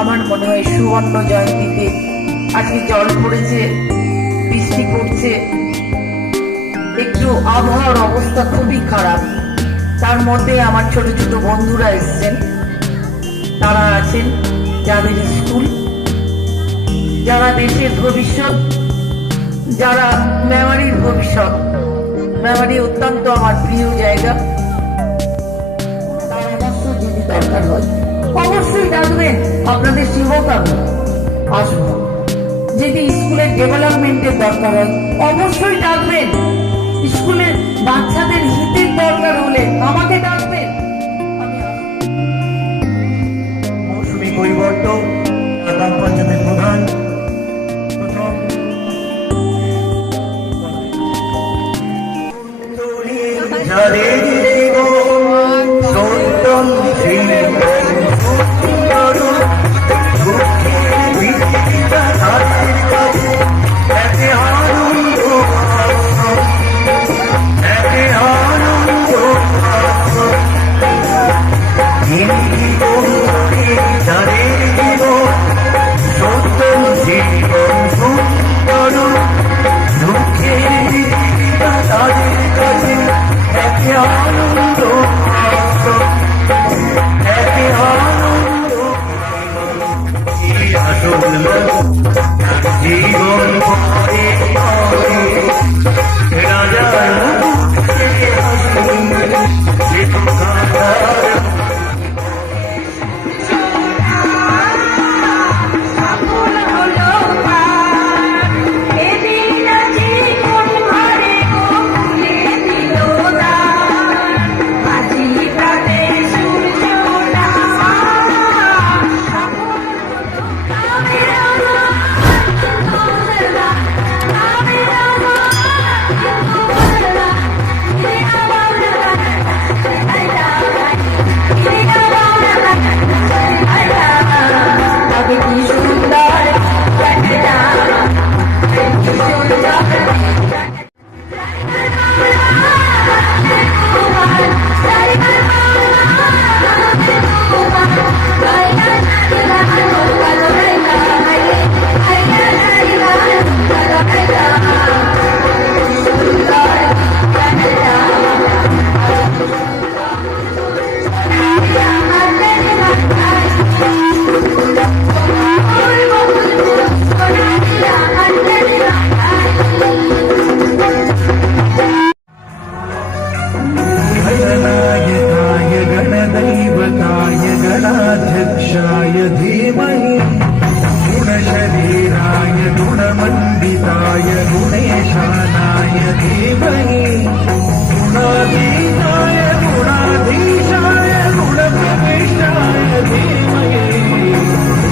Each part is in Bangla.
আমার মনে হয় সুবর্ণ জয়ন্তীতে আজকে জল পড়েছে, বৃষ্টি পড়ছে, একটু আবহাওয়ার অবস্থা খুবই খারাপ। তার মধ্যে আমার ছোট ছোট বন্ধুরা এসছেন, তারা আছেন যাদের স্কুল, যারা দেশের ভবিষ্যৎ, যারা মেমারির ভবিষ্যৎ। মেমারি অত্যন্ত আমার প্রিয় জায়গা। পরামর্শ যদি দরকার হয় অবশ্যই ডাকবেন, আপনাদের শুভকামনা আসবো। যদি স্কুলের ডেভেলপমেন্টের দরকার হয় অবশ্যই ডাকবেন। স্কুলের বাচ্চাদের হিতের দরকার হলে আমাকে ডাকবেন। মৌসুমী পরিবর্তন গ্রাম পঞ্চায়েতের প্রধান প্রথম যাদের জীবন সন্তম জীবন गणाध्यक्षाय धीमहि गुणशरीराय गुणमण्डिताय गुणेशानाय धीमहि गुणाधीशाय गुणाधीशाय गुणप्रविष्टाय धीमहि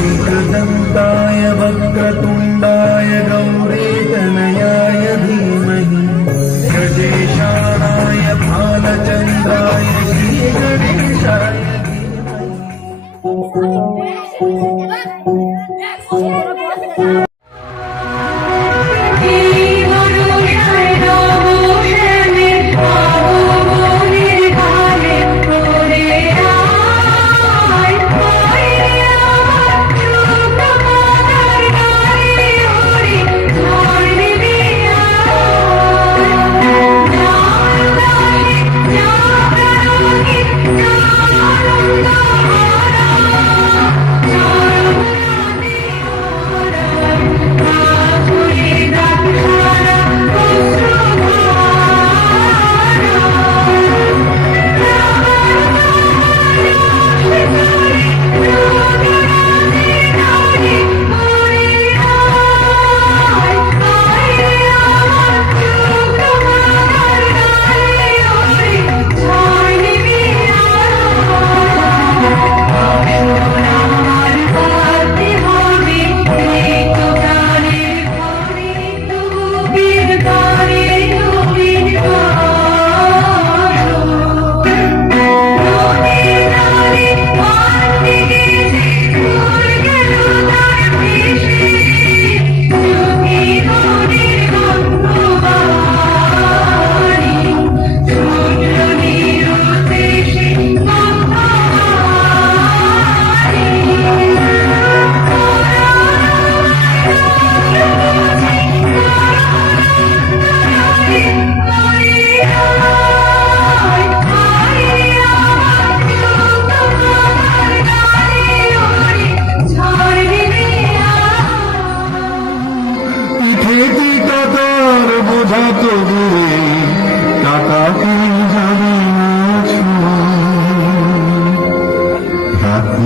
एकदन्ताय वक्रतुण्डाय गौरीतनयाय धीमहि गजेशानाय भालचन्द्राय श्रीगणेशाय Yeah.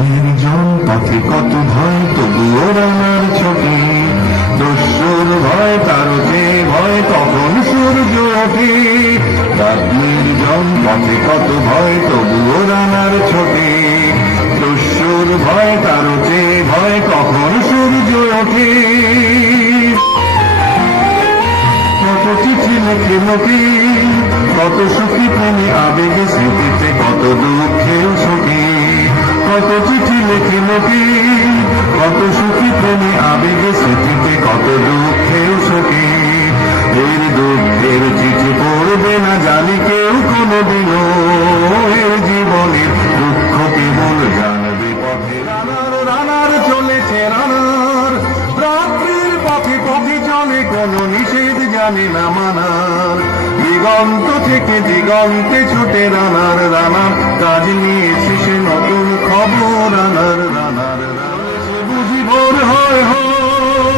নির্জন পথে কত ভয় তবুও রানার ছোটে, দস্যুর ভয় তার যে ভয় তখন সূর্য ওঠে। রাত নির্জন পথে কত ভয় তবুও রানার ছোটে, দস্যুর ভয় তার যে ভয় কখন সূর্য ওঠে। কত চিঠি লেখে লোকে, কত সুখী প্রেমে আবেগে স্মৃতিতে কত দুঃখেও শোকে। কত চিঠি লেখে লোকে, কত সুখী প্রেমে আবেগে স্মৃতিতে কত দুঃখেও শোকে। এর দুঃখের চিঠি পড়বে না জানি কেউ কোনোদিনও, এর জীবনের দুঃখ কেবল জানবে পথে। রানার রানার চলেছে রানার, রাত্রির পথে পথে চলে কোনো নিষেধ জানে না মানার। দিগন্ত থেকে দিগন্তে ছুটে রানার রানার, কাজ নিয়েছে সে নতুন খবর। রানার রানার চলেছে বুঝি ভোর হয় হয়,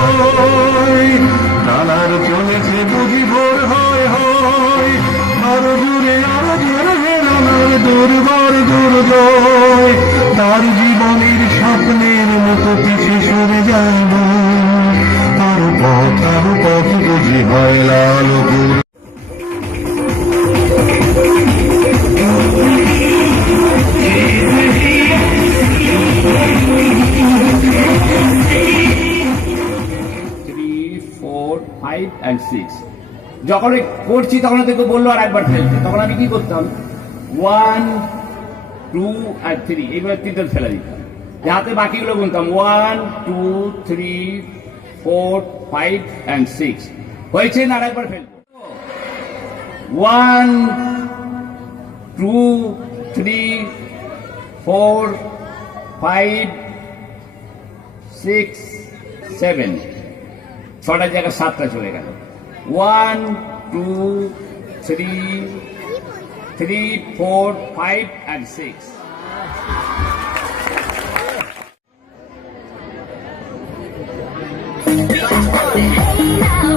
রানার চলেছে বুঝি ভোর হয় হয়। আরো জুড়ে হে রানার দুর্বার দুর্জয়, তার জীবনের স্বপ্নের মতো পিছে সরে যায় না। আরো পথ বুঝি হয় লাল গুরু। যখন করছি তখন তোকে বললো আর একবার ফেলতে, তখন আমি কি করতাম 1 2 আর 3 এইভাবে তিনটে ফেলে দিতাম, যাতে বাকিগুলো গুনতাম 1 2 3 4 5 and 6 হয়েছে না আর একবার ফেলবো 1 2 3 4 5 6 7 ছটার জায়গায় 7টা চলে গেল 1 2 3 4 5 and 6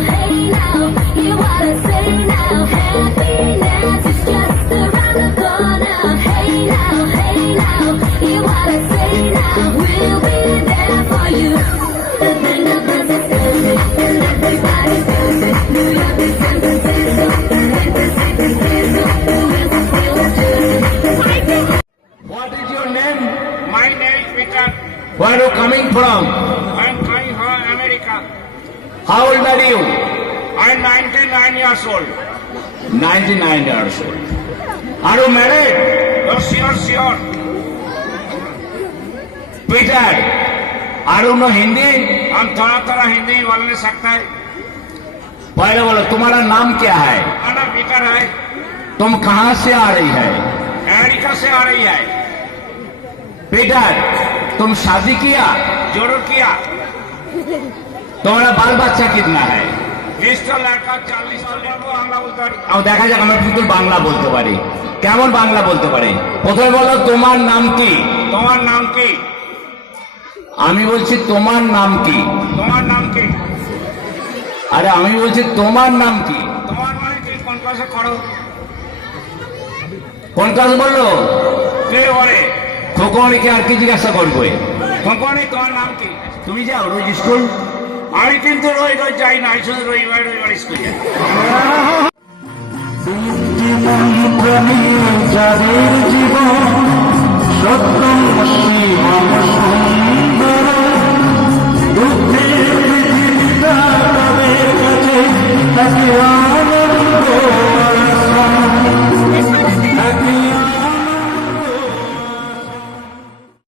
Hey now, you wanna say now, happiness is just around the corner. Hey now, you wanna say now, we'll be there for you. And then the bus is coming, and everybody's dancing. New York is San Francisco, What is your name? My name is Peter. Where are you coming from? I'm coming from America. How old are you? I'm 99 years old. 99 years old. Are you married? Oh, sure. Peter, are you know Hindi? हम थोड़ा हिंदी बोलने सकता है. पहले बोलो तुम्हारा नाम क्या है? मेरा पीटर है. तुम कहाँ से आ रही है? अमेरिका से आ रही है. पीटर, तुम शादी किया? जरूर किया. तुम्हारा बाल बच्चा कितना है? 20 तो लड़का 40 तो लड़को আমরা উত্তর আর দেখা যাক আমরা কিন্তু বাংলা বলতে পারি। কেমন বাংলা বলতে পারি? প্রথমে বলো তোমার নাম কি? তোমার নাম কি? আমি বলছি তোমার নাম কি? তোমার নাম কি? আরে আমি বলছি তোমার নাম কি? তোমার মানে কি কোন ক্লাসে পড়ো? কোন ক্লাস বললো? কে বলে? খোকনকে আর কি জিজ্ঞাসা করবে? কোম্পানি তোমার নাম কি? তুমি যাও রোজ স্কুল? আমি কিন্তু রোজ যাই না, শুধু রবিবার স্কুল যাই। যাদের জীবন সত্যম শিবম সুন্দর, দুঃখের পৃথিবীটা তাদের কাছে তাকে